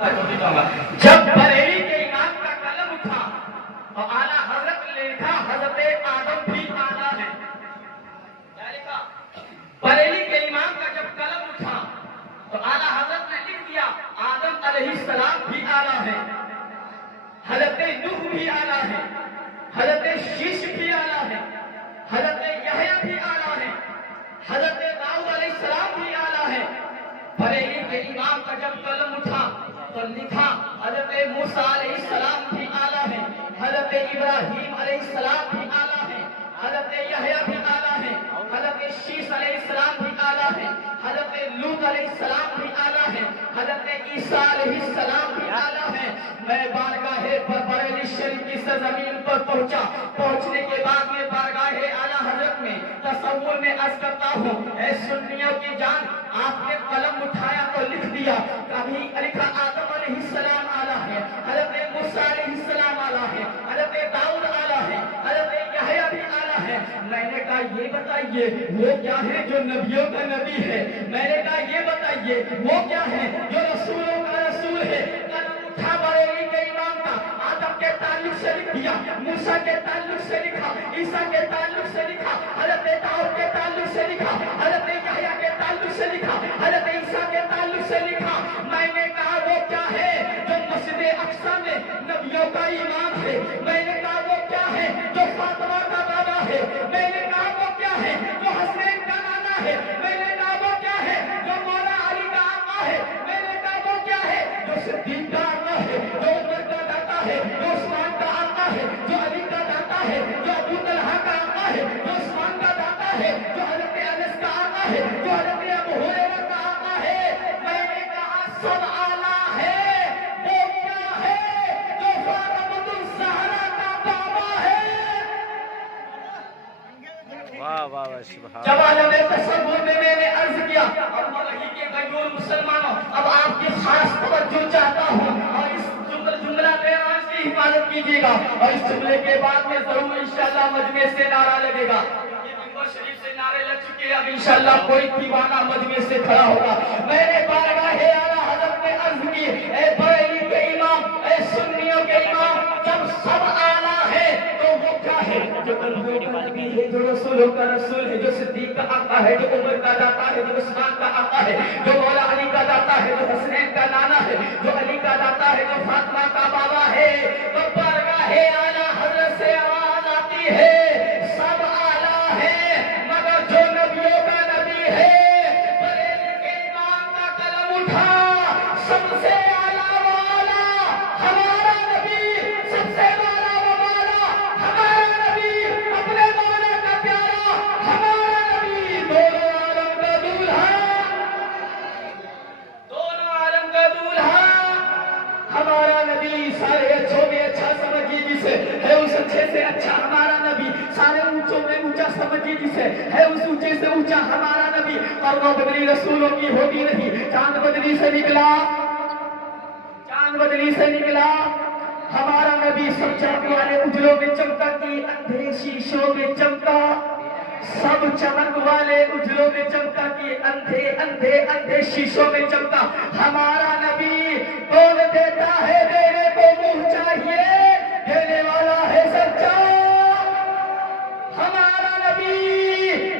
جب بریلی کے امام کا قلم اٹھا تو اعلیٰ حضرت نے لکھا حضرت آدم بھی اعلیٰ ہے. کیا لکھا؟ بریلی کے امام کا جب قلم اٹھا تو اعلیٰ حضرت نے لکھ دیا آدم علیہ السلام بھی اعلیٰ ہے, حضرت نوح بھی اعلیٰ ہے, حضرت شیش بھی اعلیٰ ہے, حضرت یحییٰ بھی اعلیٰ ہے, حضرت داؤد علیہ السلام بھی اعلیٰ ہے. بریلی کے امام کا جب قلم اٹھا تو لکھا حضرت موسیٰ علیہ السلام بھی اعلیٰ ہے, حضرت ابراہیم علیہ السلام بھی اعلیٰ ہے, حضرت یحییٰ بھی اعلیٰ ہے, حضرت شیش علیہ السلام بھی اعلیٰ ہے, حضرت لوط علیہ السلام بھی اعلیٰ ہے, حضرت عیسیٰ علیہ السلام بھی اعلیٰ ہے. میں بارگاہ بریلی شریف کی سرزمین پر پہنچا. پہنچنے کے بعد میں بارگاہ اعلیٰ حضرت میں تصور میں عرض کرتا ہوں, اے سنیوں کی جان, آپ نے قلم اٹھایا تو لکھ دیا, کبھی لکھا آدم علیہ السلام اعلیٰ ہے, حضرت موسیٰ علیہ السلام اعلیٰ ہے, حضرت داؤد اعلیٰ ہے, حضرت یحییٰ بھی اعلیٰ ہے. میں نے کہا یہ بتائیے وہ کیا ہے جو نبیوں کا نبی ہے, میں نے کہا یہ بتائیے وہ کیا ہے جو رسولوں کا رسول ہے. قلم اٹھا بریلی کے امام کا, آدم کے تعلق سے لکھ دیا, موسیٰ کے تعلق سے لکھا, عیسیٰ کے تعلق سے لکھا, حضرت داؤد کے تعلق سے لکھا, حضرت یحییٰ کے تعلق سے لکھا, حضرت عیسیٰ کے تعلق سے لکھا. میں نے کہا وہ کیا ہے جو مسجد اقصیٰ میں نبیوں کا امام ہے, میں نے کہا وہ کیا ہے جو فاطمہ کا بابا ہے, میں نے کہا وہ کیا ہے جو حسین کا نانا ہے, میں نے کہا وہ کیا ہے جو مولا علی کا آقا ہے, میں نے کہا وہ کیا ہے جو صدیق کا آقا ہے, جو عمر کا داتا ہے, جو عثمان کا آقا ہے, جو علی کا داتا ہے, جو ابو طلحہ کا آقا ہے, جو عثمان کا داتا ہے, جو حضرت انس کا آقا ہے, جو حضرت ابو ہریرہ کا آقا ہے. میں نے کہا سب اعلیٰ ہے, وہ کیا ہے جو فاطمۃ الزہرا کا بابا ہے. واہ واہ واہ سبحان جب عالم تصور میں میں نے عرض کیا, اب ملہی کے غیور مسلمانوں, اب آپ کی خاص توجہ چاہتا ہوں اور اس جملہ بیان کی حفاظت کیجیے گا, اور اس جملے کے بعد میں ضرور انشاءاللہ مجمع سے نعرہ لگے گا. یہ ممبر شریف سے نعرے لگ چکے ہیں, اب انشاءاللہ کوئی دیوانہ مجمع سے کھڑا ہوگا. میں نے بارگاہ اعلیٰ حضرت میں عرض کی, اے بریلی کے امام, اے سنیوں کے امام, جب سب اعلیٰ ہے تو وہ کیا ہے جو نبیوں کا نبی ہے, جو رسولوں کا رسول ہے, جو صدیق کا آقا ہے, جو عمر کا داتا ہے, جو عثمان کا آقا ہے, جو مولا علی کا داتا ہے, جو حسین کا نانا ہے, جو علی کا داتا ہے, جو فاطمہ کا بابا ہے. تو بارگاہ اعلیٰ حضرت سے آواز آتی ہے, سب اعلیٰ ہے مگر جو نبیوں کا نبی ہے. بریلی کے امام کا قلم اٹھا, سب سے اعلیٰ و اعلیٰ ہمارا نبی, سب سے اعلیٰ و اعلیٰ ہمارا نبی, اپنے مولا کا پیارا ہمارا نبی, دونوں عالم کا دولہا, دونوں عالم کا دولہا ہمارا نبی. سارے اچھوں میں اچھا سمجھیے جسے ہے اس اچھے سے اچھا ہمارا نبی, سارے اونچوں میں اونچا سمجھیے جسے ہے اس اونچے سے اونچا ہمارا نبی. قرنوں بدلی رسولوں کی ہوتی نہیں, چاند بدلی سے نکلا, چاند بدلی سے نکلا ہمارا نبی. سب چمک والے اجلوں میں چمکا کی اندھے شیشوں میں چمکا, سب چمک والے اجلوں میں چمکا کی اندھے اندھے اندھے شیشوں میں چمکا ہمارا نبی. بول دیتا ہے دینے کو منہ چاہیے, دینے والا ہے سچا ہمارا نبی.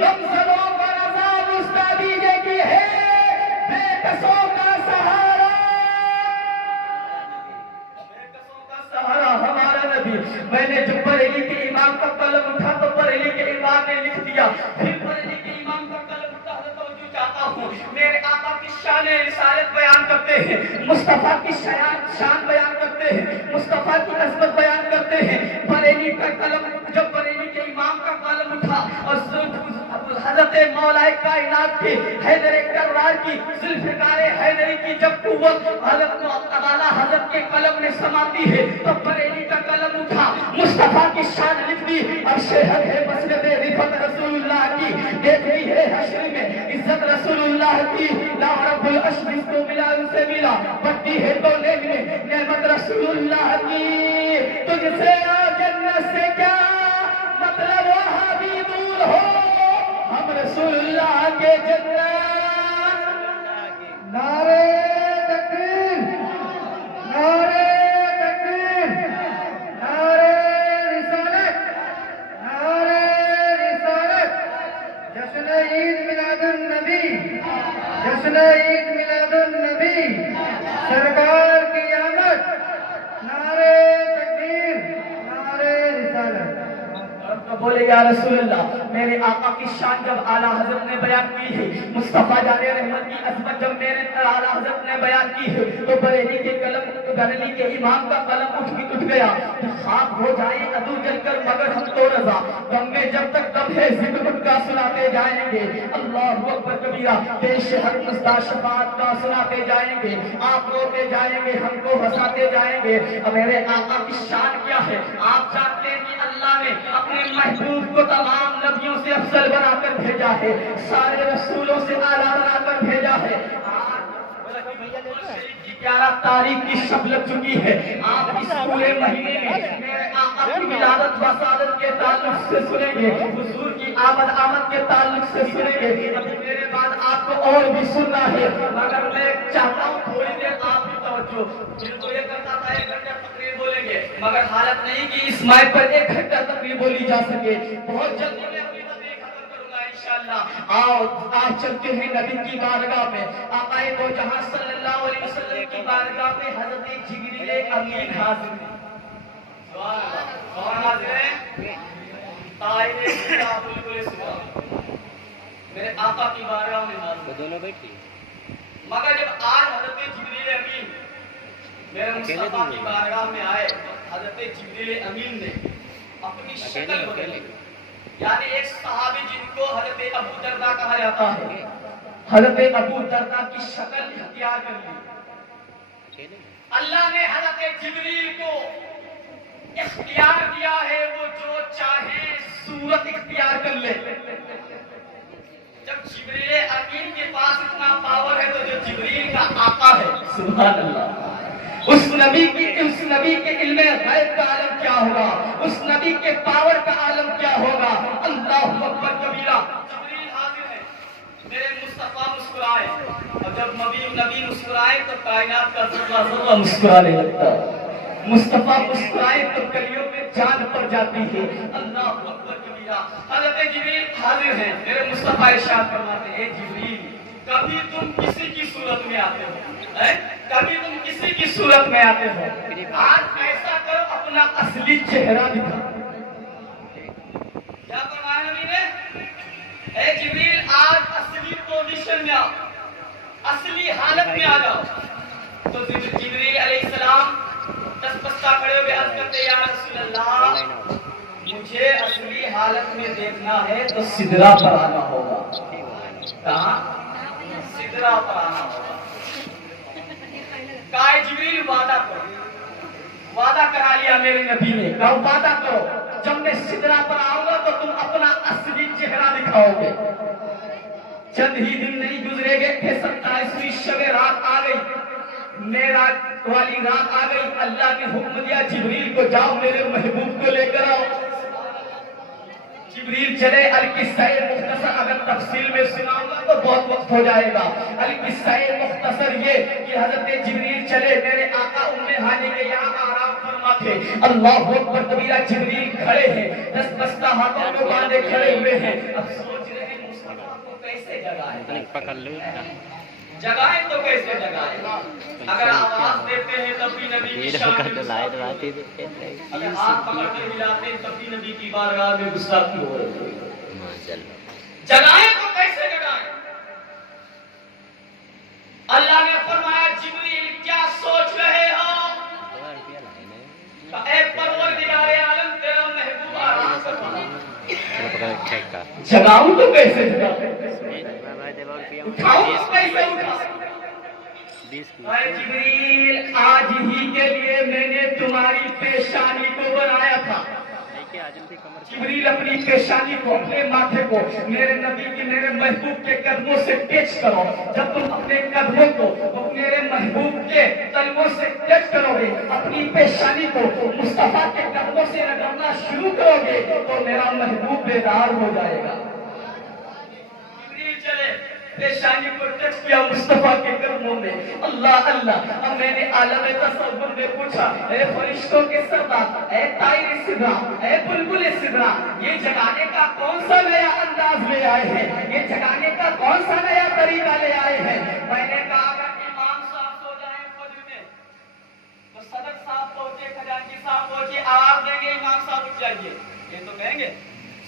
غمزدوں کا نظام استادی کی ہے, بے کسوں کا سہارا, بے کسوں کا سہارا ہمارا نبی. میں نے جب بریلی کے امام کا قلم اٹھا تو بریلی کے امام نے لکھ دیا, پھر بریلی کے امام کا قلم اٹھا تو توجہ چاہتا ہوں, میرے آقا کی شان رسالت بیان کرتے ہیں, مصطفیٰ کی شان بیان کرتے ہیں, مصطفیٰ کی عظمت بیان کرتے ہیں. بریلی کا قلم, جب بریلی کے امام کا قلم اٹھا اور حضرت مولا کائنات کی حیدر کرار کی ذوالفقار حیدری کی جب قوت حضرت اعلیٰ حضرت کے قلم نے سماتی ہے تو بریلی کا قلم اٹھا, مصطفیٰ کی شان لکھ دی. اب شہر ہے مسجد رفعت رسول اللہ کی, دیکھتی ہے حشر میں عزت رسول اللہ کی. لا رب العرش جس کو ملا ان سے ملا, بڑھتی ہے تو میں نعمت رسول اللہ کی. تجھ سے جنت سے کیا مطلب, وہاں بھی دور ہو ہم رسول اللہ کے جنت. نعرے تکبیر, یا رسول اللہ، میرے آقا کی شان جب اعلیٰ حضرت نے بیان کی ہے، مصطفیٰ جان رحمت کی عظمت جب میرے اعلیٰ حضرت نے بیان کی ہے، تو بریلی کے امام کا قلم اٹھ گیا، خاک ہو جائے عدو جل کر مگر ہم تو رضا، غم میں جب تک دم ہے ذکر ان کا سناتے جائیں گے، اللہ اکبر کبیرہ، پیش ہر مصداق شفاعت کا سناتے جائیں گے، آپ روتے جائیں گے، ہم کو ہنساتے جائیں گے۔ اب میرے آقا کی شان کیا ہے؟ آپ جانتے ہیں کہ اللہ نے اپنے محبوب کو تمام نبیوں سے افضل بنا کر بھیجا ہے، سارے رسولوں سے اعلیٰ بنا کر بھیجا ہے۔ 11 تاریخ کی شب لگ چکی ہے، آپ اس پورے مہینے میں میرے آقا کی ولادت وسادت کے تعلق سے سنیں گے، حضور کی آمد کے تعلق سے سنیں گے۔ ابھی میرے بعد آپ کو اور بھی سننا ہے، مگر میں چاہتا ہوں تھوڑی دیر آپ کی توجہ۔ دل تو یہ کرتا تھا 1 گھنٹہ تقریر بولیں گے، مگر حالت نہیں کہ اس مائک پر 1 گھنٹہ تقریر بولی جا سکے۔ بہت جلدی میں اپنی تقریر ختم کروں گا انشاءاللہ۔ آج چلتے ہیں نبی کی بارگاہ میں، آقا دو جہاں صلی اللہ علیہ وسلم کی بارگاہ میں حضرت جبریل امین حاضر ہیں۔ کون حاضر ہیں؟ طاہر کتاب القدس، میرے آقا کی بارگاہ میں حاضر ہیں۔ دونوں بیٹھے، مگر جب آج حضرت جبریل امین میرے مصطفیٰ کی بارگاہ میں آئے، حضرت جبریل امین نے اپنی شکل بدلی، یعنی ایک صحابی جن کو حضرت ابو درداء کہا جاتا ہے، حضرت ابو درداء کی شکل اختیار کر لی۔ اللہ نے حضرت جبریل کو اختیار دیا ہے، وہ جو چاہے صورت اختیار کر لے۔ جب جبریل امین کے پاس اتنا پاور ہے تو جو جبریل کا آقا ہے، سبحان اللہ، اس نبی کے علم غیب کا عالم کیا ہوگا، اس نبی کے پاور کا عالم کیا ہوگا۔ اللہ اکبر کبیرہ۔ جبریل حاضر ہے، میرے مصطفیٰ مسکرائے، اور جب نبی مسکرائے تو کائنات کا ذرہ ذرہ مسکرانے لگتا ہے، مصطفیٰ مسکرائے تو کلیوں میں جان پڑ جاتی ہے۔ اللہ اکبر کبیرہ۔ حضرت جبریل حاضر ہیں، میرے مصطفیٰ ارشاد فرماتے ہیں، اے جبریل کبھی تم کسی کی صورت میں آتے ہو، کبھی تم کسی کی صورت میں آتے ہو، آج ایسا کرو اپنا اصلی چہرہ دکھا۔ کیا فرمایا نبی نے؟ اے جبریل آج اصلی پوزیشن میں آؤ، اصلی حالت میں آ جاؤ۔ تو جبریل علیہ السلام دس بستہ کھڑے ہو گئے، عرض کرتے یا رسول اللہ مجھے اصلی حالت میں دیکھنا ہے تو سدرا پر آنا ہوگا۔ کہاں؟ سدرا پر آنا ہوگا۔ کہا جبریل وعدہ کرو، وعدہ کرا لیا میرے نبی نے، کہا وعدہ کرو جب میں سدرا پر آؤں گا تو تم اپنا اصلی چہرہ دکھاؤ گے۔ چند ہی دن نہیں گزرے گئے تھے، 27ویں شب رات آ گئی، معراج والی رات آ گئی، اللہ نے حکم دیا جبریل کو جاؤ میرے محبوب کو لے کر آؤ۔ جبریل چلے، القصہ مختصر اگر تفصیل میں سناؤں گا تو بہت وقت ہو جائے گا۔ القصہ مختصر یہ کہ حضرت جبریل چلے، میرے آقا ام ہانی کے یہاں آرام فرما تھے، اللہ اکبر کبیرہ، جبریل کھڑے ہیں، دس بستہ ہاتھوں کو باندھے کھڑے ہوئے ہیں۔ اب سوچ رہے ہیں مصطفیٰ کو کیسے جگائیں، پکڑ لو جگائیں تو کیسے جگائیں؟ اگر آواز دیتے ہیں تب بھی نبی کی شان میں گستاخی ہو رہی ہے، اگر ہاتھ پکڑ کے ہلاتے ہیں تب بھی نبی کی بارگاہ میں گستاخی ہو رہی ہے۔ جگائیں تو کیسے جگائیں؟ اللہ نے فرمایا جبریل کیا سوچ رہے ہو؟ اے پروردگار عالم تیرا محبوب آرام فرما، جگاؤں تو کیسے جگاؤں؟ اٹھاؤں تو کیسے اٹھاؤں؟ اے جبریل آج ہی کے لیے میں نے تمہاری پیشانی کو بنایا تھا۔ جبریل اپنی پیشانی کو، اپنے ماتھے کو میرے نبی کی، میرے محبوب کے قدموں سے ٹچ کرو۔ جب تم اپنے قدموں کو میرے محبوب کے قدموں سے ٹچ کرو گے، اپنی پیشانی کو مصطفیٰ کے قدموں سے رگڑنا شروع کرو گے تو میرا محبوب بیدار ہو جائے گا۔ جبریل چلے، پیشانی کو ٹچ کیا مصطفیٰ کے قدموں میں، اللہ اللہ۔ اب میں نے عالم تصور میں پوچھا، اے فرشتوں کے سردار، اے طائر سدرا، اے بلبل سدرا، یہ جگانے کا کون سا نیا انداز لے آئے ہیں، یہ جگانے کا کون سا نیا طریقہ لے آئے ہیں؟ میں نے کہا اگر امام صاحب سو جائیں فجر میں تو صدر صاحب پہنچے، خزانچی صاحب پہنچے، آواز دیں گے امام صاحب اٹھ جائیے، یہ تو کہیں گے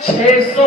600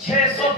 600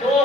2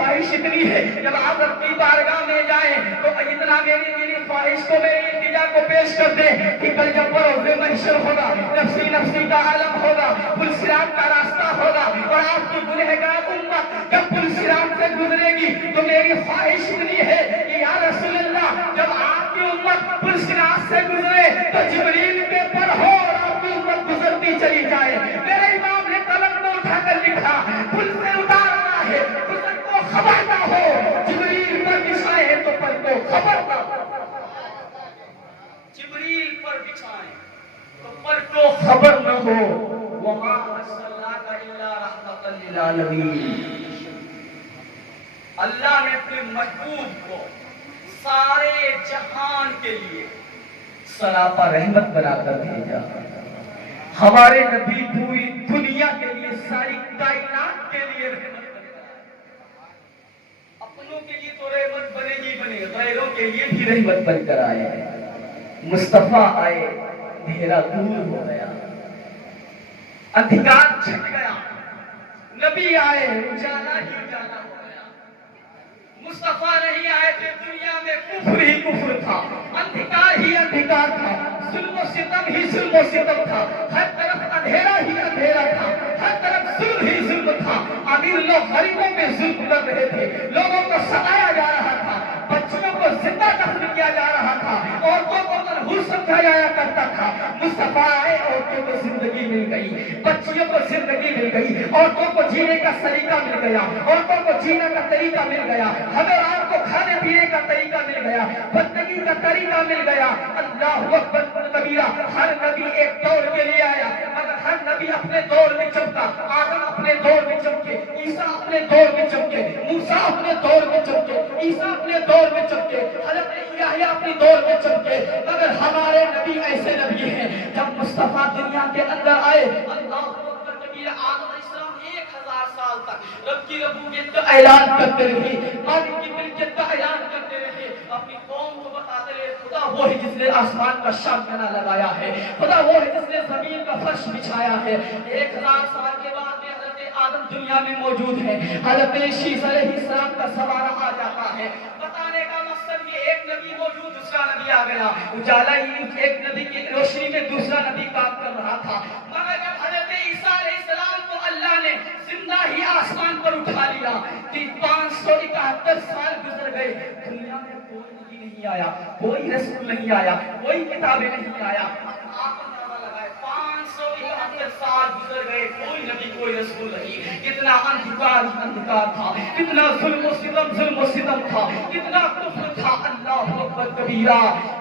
خواہش اتنی ہے جب آپ رب کی بارگاہ میں جائیں تو اتنا میری دلی خواہش کو میری التجا کو پیش کر دیں کہ کل جب بروز محشر ہوگا، نفسی نفسی کا عالم ہوگا، پل صراط کا راستہ ہوگا اور آپ کی گنہگار امت جب پل صراط سے گزرے گی تو میری خواہش اتنی ہے کہ یا رسول اللہ جب آپ کی امت پل صراط سے گزرے تو جبریل کے پر ہو اور آپ کی امت گزرتی چلی جائے۔ میرے امام نے قلم کو اٹھا کر لکھا پل سے اتار رہا ہے، گزر کو خبر نہ ہو، جبریل پر بچھائے تو پر کو خبر نہ ہو، جبریل پر بچھائے تو پر کو خبر نہ ہو۔ وَمَا أَرْسَلْنَاكَ إِلَّا رَحْمَةً لِّلْعَالَمِينَ۔ اللہ نے اپنے محبوب کو سارے جہان کے لیے سراپا رحمت بنا کر بھیجا۔ ہمارے نبی پوری دنیا کے لیے، ساری کائنات کے لیے رحمت بن کر آئے۔ اپنوں کے لیے تو رحمت بنے ہی بنے، غیروں کے لیے بھی رحمت بن کر آئے۔ مصطفیٰ آئے، اندھیرا دور ہو گیا، اندھکار چھٹ گیا۔ نبی آئے، اجالا ہی اجالا ہو گیا۔ مصطفیٰ نہیں آئے تھے دنیا میں کفر ہی کفر تھا، اندھکار ہی اندھکار تھا، ظلم و ستم ہی ظلم و ستم تھا، ہر طرف اندھیرا ہی اندھیرا تھا، ہر طرف ظلم ہی ظلم تھا۔ امیر لوگ غریبوں میں ظلم کر رہے تھے، لوگوں کو ستایا جا رہا تھا، بچیوں کو زندہ دفن کیا جا رہا تھا، عورتوں کو منحوس سمجھا جایا کرتا تھا۔ مصطفیٰ آئے، عورتوں کو زندگی مل گئی، بچیوں کو زندگی مل گئی، عورتوں کو جینے کا سلیقہ مل گیا، عورتوں کو جینے کا طریقہ مل گیا، ہمیں رات کو کھانے پینے کا طریقہ مل گیا، بندگی کا طریقہ مل گیا۔ اللہ اکبر کبیرہ۔ ہر نبی ایک دور کے لیے آیا مگر ہر نبی اپنے دور میں چمکا۔ آدم اپنے دور میں چمکے، عیسیٰ اپنے دور میں چمکے، موسیٰ اپنے دور میں چمکے، عیسیٰ اپنے دور میں چمکے، حضرت یحییٰ اپنے دور میں چمکے، مگر ہمارے نبی ایسے نبی ہیں جب مصطفیٰ دنیا کے اندر آئے، اللہ اکبر کبیرہ، آدم علیہ السلام 1000 سال تک رب کی ربوبیت کا اعلان کرتے رہے، مالک کی ملکیت کا اعلان کرتے رہے، اپنی قوم کو بتاتے رہے خدا وہ ہے جس نے آسمان کا شامیانہ لگایا ہے، خدا وہ ہے جس نے زمین کا فرش بچھایا ہے۔ 1000 سال کے بعد میں حضرت آدم دنیا میں موجود ہے، حضرت شیس علیہ السلام کا سوارا آ جاتا ہے۔ بتانے کا مقصد یہ ایک نبی موجود، دوسرا نبی آ گیا، اجالا ہی ایک نبی کی روشنی میں دوسرا نبی کام کر رہا تھا، مگر جب حضرت عیسیٰ علیہ السلام کو اللہ نے زندہ ہی آسمان پر اٹھا لیا، 571 سال گزر گئے، دنیا میں کوئی نبی نہیں آیا، کوئی رسول نہیں آیا، کوئی کتابیں نہیں آیا۔ آپ اندازہ لگائے 571 سال گزر گئے، کوئی نبی کوئی رسول نہیں۔ کتنا اندھکار اندھکار تھا، کتنا ظلم و ستم تھا، کتنا کفر تھا۔ اللہ اکبر کبیرہ۔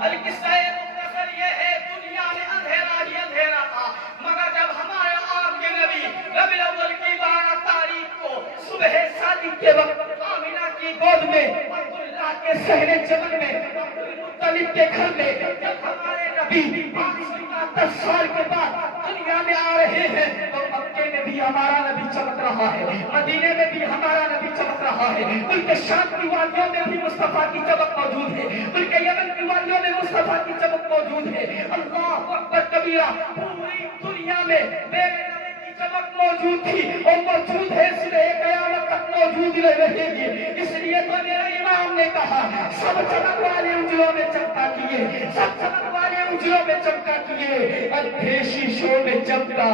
القصہ مختصر یہ ہے، دنیا میں اندھیرا ہی اندھیرا تھا، مگر جب ہمارے آپ کے نبی ربیع الاول کی 12 تاریخ کو صبح صادق کے وقت آمینہ کی گود میں، عبداللہ کے صحن چمن میں، عبدالمطلب کے گھر میں، جب ہمارے نبی 571 سال کے بعد دنیا میں آ رہے ہیں تو مکے میں بھی ہمارا نبی چمک رہا ہے، مدینے میں بھی ہمارا نبی چمک رہا ہے، ملک شام کی وادیوں میں بھی مصطفیٰ کی چمک موجود ہے، ملک یمن کی وادیوں میں مصطفیٰ کی چمک موجود ہے۔ اللہ اکبر کبیرہ۔ پوری دنیا میں میرے نبی کی چمک موجود تھی اور موجود ہے، صبح قیامت تک موجود رہے گی۔ اس لیے تو میرے امام نے کہا سب چمک والے اجروں میں چمکا کیے، سب چمک والے اجروں میں چمکا کیے، اندھے شیشوں میں چمکا